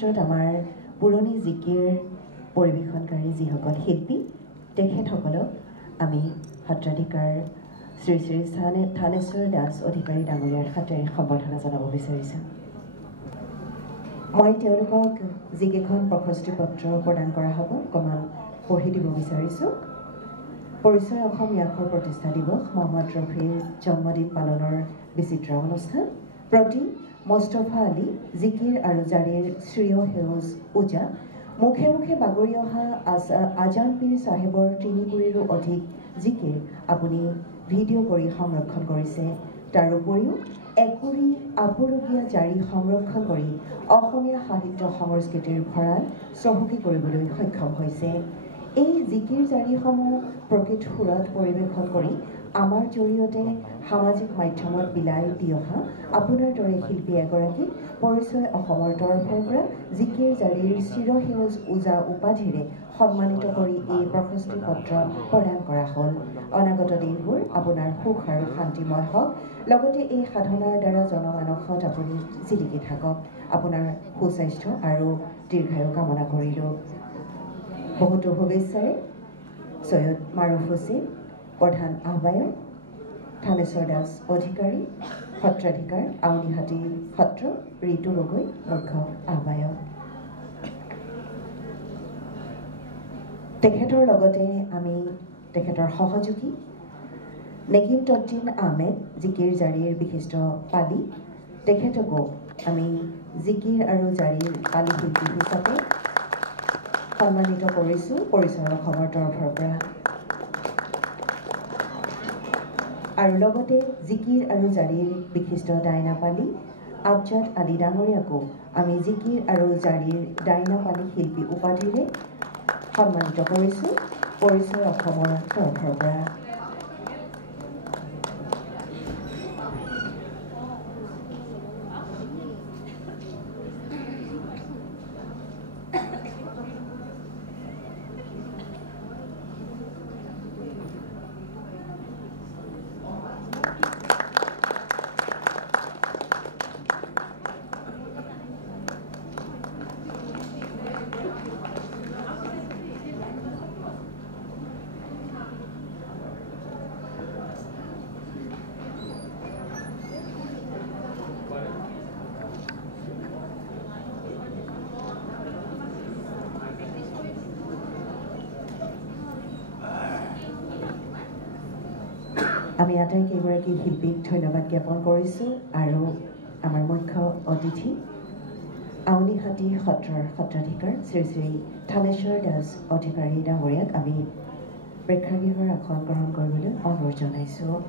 ক্ষেত্ৰত আমাৰ পুৰণি জিকিৰ পৰিৱেশনকাৰী যিসকল শিল্পী তেখেতসকলক আমি সত্ৰাধিকাৰ শ্ৰী শ্ৰী থানেশ্বৰ দাস অধিকাৰী ডাঙৰীয়াৰ হাতেৰে সম্বৰ্ধনা জনাব বিচাৰিছোঁ। মই তেওঁলোকক যিকেইখন প্ৰশস্তি পত্ৰ প্ৰদান কৰা হ'ব অকণমান পঢ়ি দিব বিচাৰিছোঁ। পৰিচয় অসম ন্যাসৰ প্ৰতিষ্ঠা দিৱস মহম্মদ ৰফিৰ জন্মদিন পালনৰ বিচিত্ৰ অনুষ্ঠান প্ৰতি মুস্তফা আলী জিকিৰ আৰু জাৰীৰ শ্ৰীয় সেউজ ওজা মুখে মুখে বাগৰি অহা আজান পীৰ চাহেবৰ ৩ কোটিৰো অধিক জিকিৰ আপুনি ভিডিঅ' কৰি সংৰক্ষণ কৰিছে। তাৰ উপৰিও একোৰি আপুৰুগীয়া জাৰি সংৰক্ষণ কৰি অসমীয়া সাহিত্য সংস্কৃতিৰ ভঁৰাল চহকী কৰিবলৈ সক্ষম হৈছে। এই জিকিৰ জাৰিসমূহ প্ৰকৃত সুৰত পৰিৱেশন কৰি আমাৰ জৰিয়তে সামাজিক মাধ্যমত বিলাই দি অহা আপোনাৰ দৰে শিল্পী এগৰাকীক পৰিচয় অসমৰ তৰফৰ পৰা জিকিৰ জাৰিৰ চিৰসেউজ ওজা উপাধিৰে সন্মানিত কৰি এই প্ৰশস্তি পত্ৰ প্ৰদান কৰা হ'ল। অনাগত দিনবোৰ আপোনাৰ সুখ আৰু শান্তিময় হওক, লগতে এই সাধনাৰ দ্বাৰা জনমানসত আপুনি জিলিকি থাকক। আপোনাৰ সুস্বাস্থ্য আৰু দীৰ্ঘায়ু কামনা কৰিলোঁ। বহুতো শুভেচ্ছাৰে সৈয়দ মাৰুফ হুছেইন প্ৰধান আহ্বায়ক, থানেশ্বৰ দাস অধিকাৰী সত্ৰাধিকাৰ আউনীহাটী সত্ৰ, ঋতু গগৈ মুখ্য আহ্বায়ক। তেখেতৰ লগতে আমি তেখেতৰ সহযোগী নেগিনটদ্দিন আহমেদ জিকিৰ জাৰীৰ বিশিষ্ট পালি, তেখেতকো আমি জিকিৰ আৰু জাৰীৰ পালি শিল্পী হিচাপে সন্মানিত কৰিছোঁ পৰিচয় অসমৰ তৰফৰ পৰা। আৰু লগতে জিকিৰ আৰু জাৰীৰ বিশিষ্ট ডাইনা পালি আবজাদ আলী ডাঙৰীয়াকো আমি জিকিৰ আৰু জাৰীৰ ডাইনা পালি শিল্পী উপাধিৰে সন্মানিত কৰিছোঁ পৰিচয় অসমৰ তৰফৰ পৰা। আমি আটাইকেইগৰাকী শিল্পীক ধন্যবাদ জ্ঞাপন কৰিছোঁ আৰু আমাৰ মুখ্য অতিথি আউনীহাটী সত্ৰৰ সত্ৰাধিকাৰ শ্ৰী শ্ৰী থানেশ্বৰ দাস অধিকাৰী ডাঙৰীয়াক আমি প্ৰেক্ষাগৃহৰ আসন গ্ৰহণ কৰিবলৈ অনুৰোধ জনাইছোঁ।